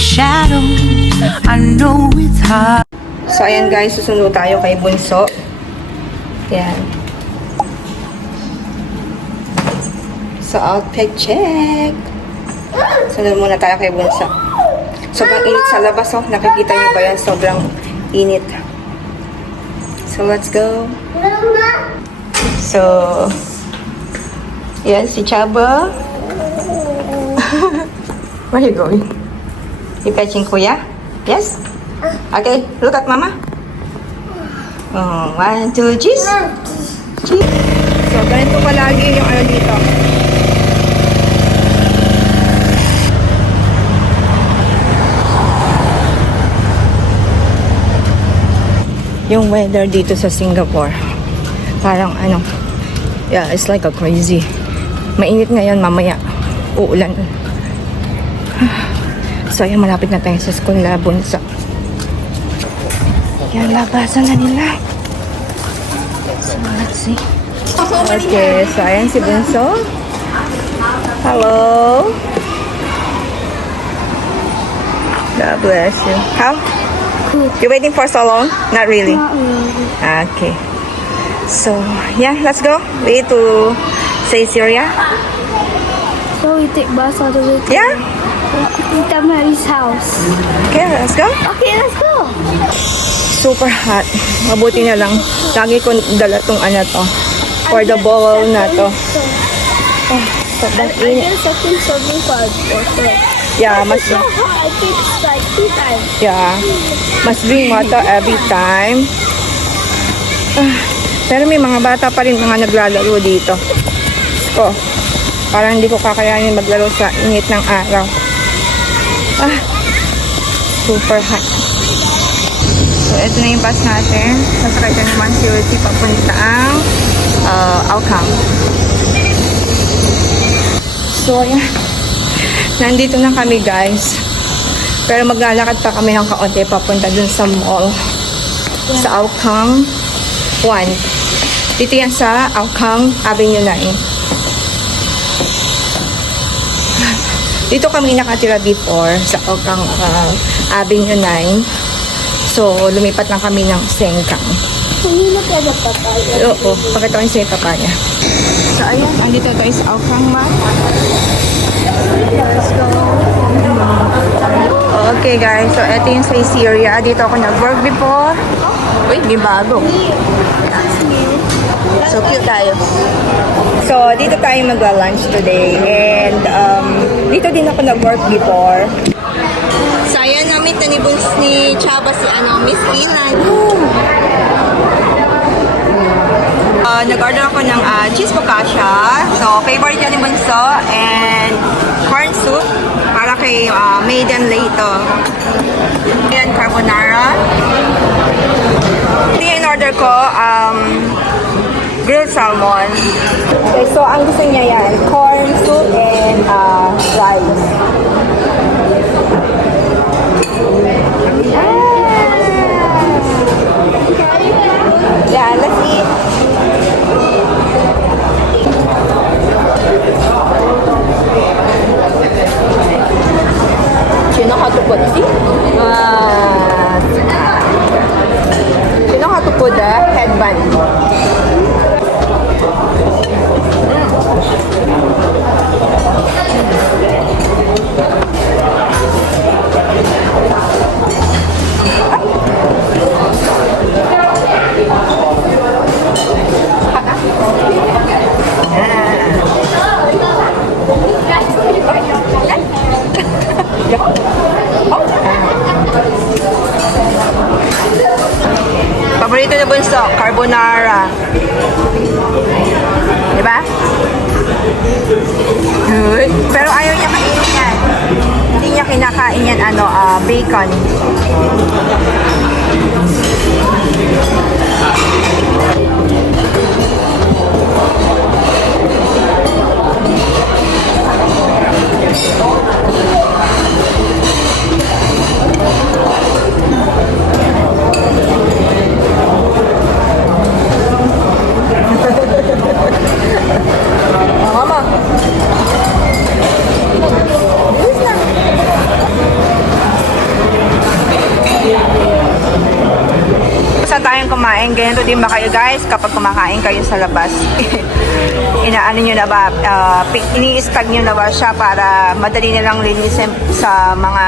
shadow. I know it's hard. So, ayan guys, susunod tayo kay Bunso. Yan. So, outfit check. Sunod muna tayo kay Bunso. Sobrang init sa labas, oh. Nakikita niyo ba yan? Sobrang init. So, let's go. So, yan, si Chaba. Where are you going? You fetching Kuya? Yes? Okay, look at Mama. Oh, 1, 2, cheese. Cheese. So, ganito palagi yung ano dito. Yung weather dito sa Singapore. Parang ano, yeah, it's like a crazy. Mainit ngayon, mamaya uulan. So, ayan, malapit na tayo sa school na Bunso. Yan, labasan na nila. So, let's see. Okay, so ayan si Bunso. Hello. God bless you. How? You waiting for so long? Not really? Not really. Okay. So, yeah, let's go. We need to say Syria. So we take bus all the way to Yeah? Tita Mary's house. Okay, let's go. Okay, let's go. Super hot. Mabuti na lang. Lagi ko dala tong ano to. For the bowl na to. Oh, sobrang I init. just opened something for water. Yeah, mas So hot, I think it's like 2 times. yeah. Must drink water every time. Pero may mga bata pa rin mga naglalaro dito. Oh, parang hindi ko kakayanin maglaro sa init ng araw. Super hot. So, ito na yung bus natin. Sasakay tayo ng Security papunta ang Outcome. So, ayan. Nandito na kami, guys. Pero maglalakad pa kami ng kaunti papunta dun sa mall. Sa Outcome 1. Dito yan sa Outcome Avenue 9. Dito kami nakatira before sa Outcome Avenue 9. So, lumipat lang kami ng Sengkang. Hindi na pwede papaya. Oo, pakita ko yung sa papaya. So, ayan. Andito tayo sa Outcome Mall. Let's go. Okay, guys. So, ito yung sa Syria. Dito ako nag-work before. Uy, may bago. So, cute tayo. So, dito tayo mag-lunch today. And, dito din ako nag-work before. So, ayan, namit na ni Chaba si Miss Ilan. Nag-order ako ng cheese focaccia. So, favorite yan ni Bunso. And corn soup para kay maiden Leito. Ayan, carbonara. Ito yung in-order ko, grilled salmon. Okay, so, ang gusto niya yan, corn soup and rice. Yeah, let's eat. Sino katupod si? Sino katupod headband. Paborito na Bunso, carbonara. Diba? Good. Pero ayaw niya kainin yan. Hindi niya kinakain yan, bacon. And ganito din ba kayo guys kapag kumakain kayo sa labas? Inaano nyo na ba, ini-stag nyo na ba siya para madali na lang linisin sa mga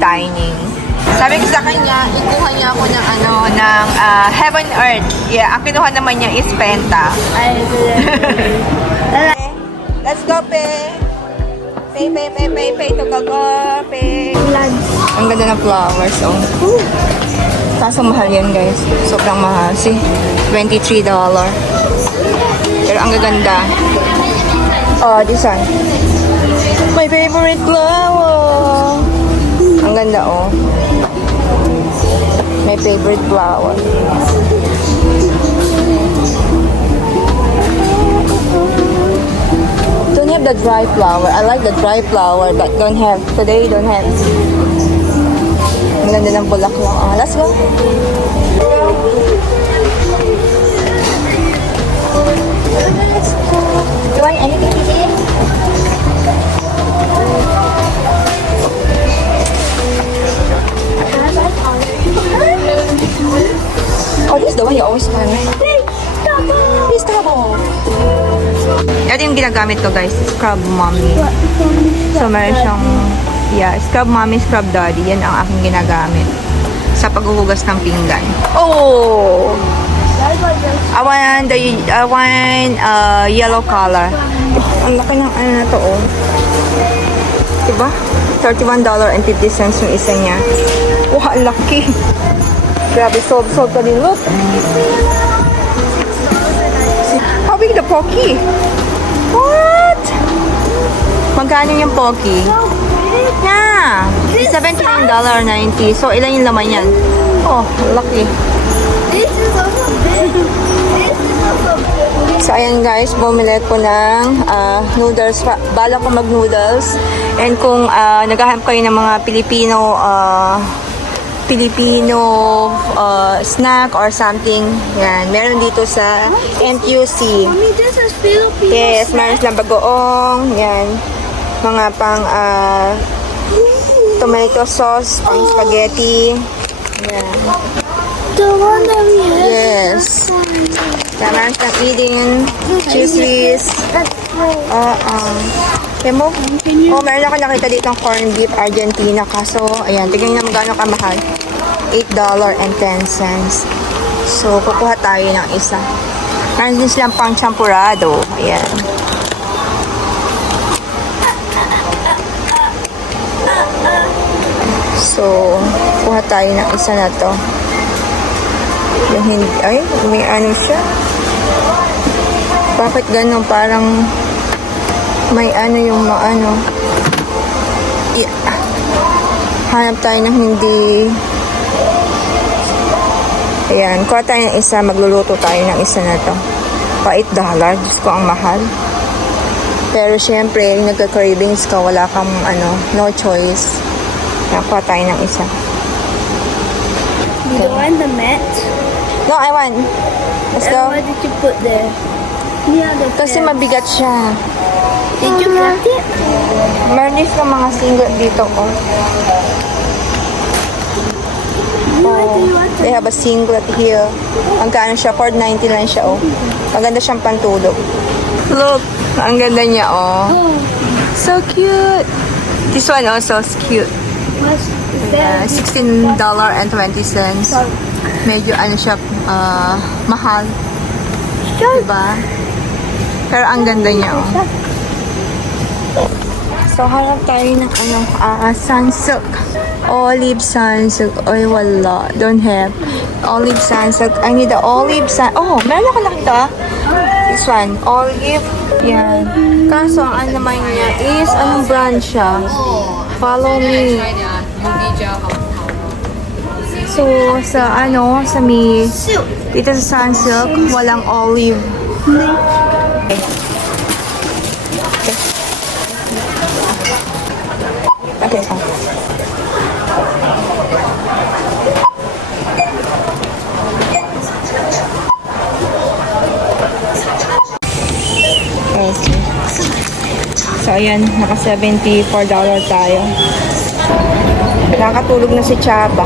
dining? Sabi ko sa kanya, ikuha niya ako ng Heaven Earth. Yeah, ang kinuha naman niya is Penta. Let's go, Pe! Pay, to go, Pe! Ang ganda ng flowers, oh. Kaso mahal yan, guys. Sobrang mahal. See? $23. Pero ang gaganda. Oh, this one. My favorite flower! Ang ganda, oh. My favorite flower. Don't have the dry flower. I like the dry flower, but today don't have. Ang ganda ng bulaklak. Oh, let's go. You want anything to eat? Oh, this is the one you always find. Please, double. Ito yung ginagamit ko, guys. Scrub Mommy. So, meron siyang, Scrub Mommy, Scrub Daddy. Yan ang aking ginagamit sa paghuhugas ng pinggan. Oh! I want yellow color. Ang laki ng ano na to, oh. Diba? $31.50 yung isa niya. Wow, ang laki. Grabe, sold ka din. Look. How big the Pocky? What? Magkano yung Pocky? Yeah. $79.90. So, ilan yung laman yan? Oh, laki. This is also big. This is also big. So, ayan guys, bumili ko ng noodles. Bala ko mag-noodles. And kung naghahanap kayo ng mga Filipino snack or something, yan, meron dito sa NTUC. Mommy, this is Filipino. Yes, meron silang bagoong, yan, mga pang tomato sauce, pang spaghetti, yan. The one that we had. Yes. Meron silang eating, cheese. Okay mo? Oh, meron ako nakita dito ng corned beef Argentina. Kaso, ayan, tignan nyo naman gano'ng kamahal. $8.10. So, kukuha tayo ng isa. Meron din silang pang champurado. Ayan. So, kuha tayo ng isa na to. Yung hindi, ay, may ano siya. Bakit ganun? Parang may ano yung maano. Yeah. Hanap tayo ng hindi. Ayan, kuha tayo ng isa. Magluluto tayo ng isa na to. Pa $8. Diyos ko, ang mahal. Pero syempre, yung nagka-cravings ka, wala kang ano, no choice. Ayan, kuha tayo ng isa. You don't want the mat? No, I want. Let's And go. what did you put there? Yeah, the Kasi pen. mabigat siya. Did you cut it? Meron din silang mga singlet dito, oh. What do you want? They have a singlet here. Ang kano siya, $4.90 lang siya, oh. Maganda siyang pantulog. Look, ang ganda niya, oh. So cute. This one also is cute. What's that? $16.20. Medyo ano siya, mahal. Diba? Pero ang ganda niya, oh. So, harap tayo ng sunsilk. Olive sunsilk. Ay, wala. Don't have. Olive sunsilk. I need the olive sunsilk. Oh, meron ako nakita. This one. Olive. Yan. Kaso, ang ano naman niya is, anong brand siya? Follow me. So, sa may, dito sa sunsilk, walang olive. Okay. Okay. So, ayan, naka $74 tayo. Nakatulog na si Chaba.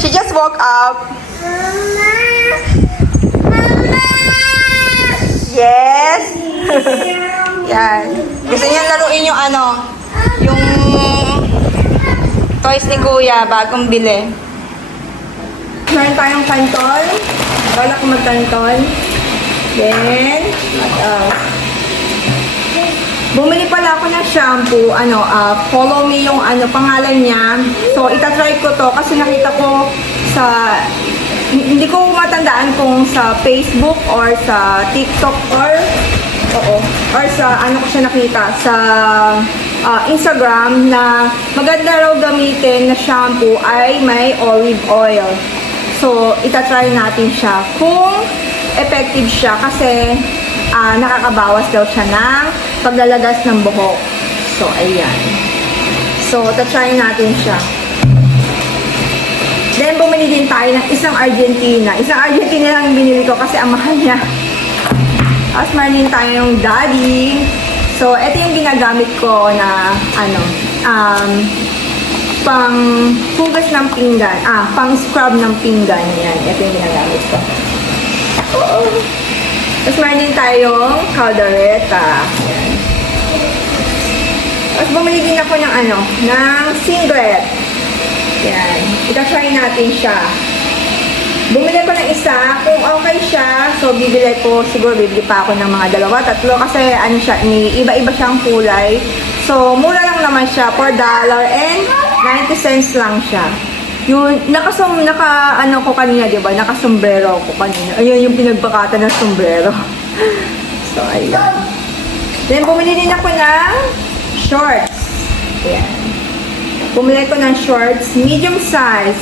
She just woke up. Yes. Yan. Gusto niya laruin yung ano, yung toys ni Kuya, bagong bili. Meron tayong kanton. Wala ko magkanton. Then, bumili pala ako ng shampoo, follow me yung pangalan niya. So, itatry ko to kasi nakita ko sa, hindi ko matandaan kung sa Facebook or sa TikTok or sa ko siya nakita, sa Instagram na maganda raw gamitin na shampoo ay may olive oil. So, itatry natin siya kung effective siya kasi nakakabawas daw siya ng paglalagas ng buhok. So, ayan. So, tatry natin siya. Then, bumili din tayo ng isang Argentina. Isang Argentina lang binili ko kasi ang mahal niya. Tapos, meron din tayong Daddy. So, ito yung ginagamit ko na, pang hugas ng pinggan. Pang scrub ng pinggan. Yan. Ito yung ginagamit ko. Tapos meron din tayong caldereta. Yan. Tapos bumili din ako ng ng singlet. Yan. Ita-try natin siya. Bumili ko ng isa. Kung okay siya, so bibili ko, siguro bibili pa ako ng mga 2, 3 kasi siya, iba-iba siyang kulay. So, mura lang naman siya, $4.90 lang siya. Yung, ko kanina, di ba? Nakasombrero ko kanina. Ayun, yung pinagbakata ng sombrero. So, ayan. Then, bumili din ako ng shorts. Ayan. Bumili ko ng shorts, medium size.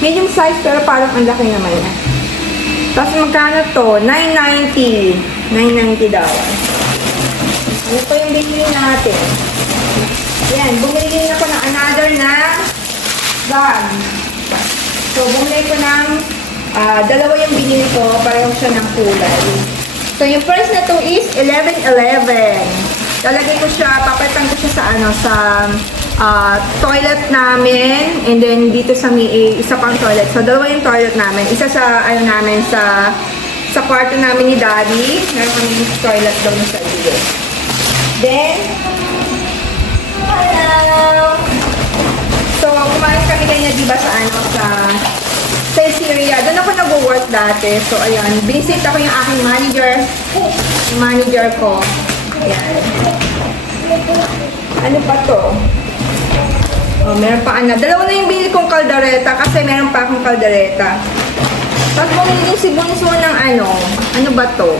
Medium size, pero parang ang laki naman yan. Tapos, magkano to? $9.90. $9.90. Ano po yung bibili natin? Yan, bumili din ako ng another na bag. So, bumili ko ng dalawa yung binili ko, pareho siya ng kulay. So, yung price na to is $11.11. Lalagay ko siya, papalitan ko siya sa toilet namin, and then dito sa isa pang toilet. So, dalawa yung toilet namin. Isa sa, namin, sa kwarto namin ni Daddy. Meron kami yung toilet doon sa iyo. Then, hello! So, kumain kami ganyan, diba, sa Syria. Doon ako nag-work dati. So, ayan. Visit ako yung aking manager. Yung manager ko. Ayan. Ano pa to? Oh, meron pa dalawa na yung binili kong kaldereta kasi meron pa akong kaldereta. Tapos bumili din si Bunso ng ano ba to?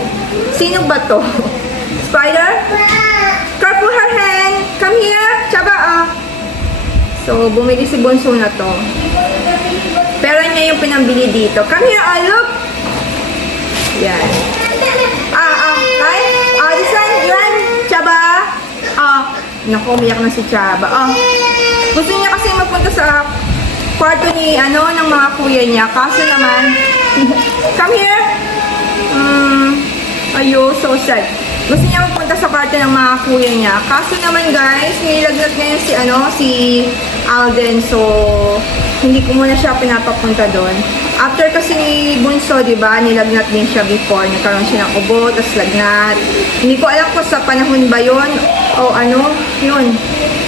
Sino ba to? Spider? Careful her hand! Come here! Chaba, So, bumili si Bunso na to. Pero niya yung pinambili dito. Come here, look! Yan. This one, yan! Chaba! Naku, umiyak na si Chaba. Gusto niya kasi magpunta sa kwarto ni, ng mga kuya niya. Kaso naman, come here! So sad. Gusto niya magpunta sa kwarto ng mga kuya niya. Kaso naman guys, nilagnat ngayon si Alden. So, hindi ko muna siya pinapapunta doon. After kasi ni Bunso, diba, nilagnat din siya before. Nagkaroon siya ng ubo, tapos lagnat. Hindi ko alam kung sa panahon ba yun o yun.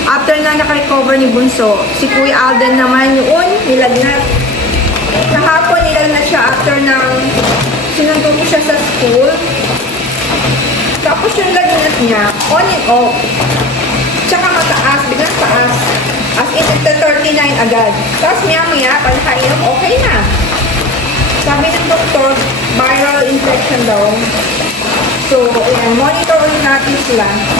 After na naka-recover ni Bunso, si Kuya Alden naman yun, nilagnat. Kahapon nilagnat siya after ng sinundo ko siya sa school. Tapos yung lagnat niya, on and off. Tsaka mataas, biglang taas. As in, 39 agad. Tapos maya-maya, panakainom, okay na. Sabi ng doktor, viral infection daw. So, ayan, monitor ulit natin sila.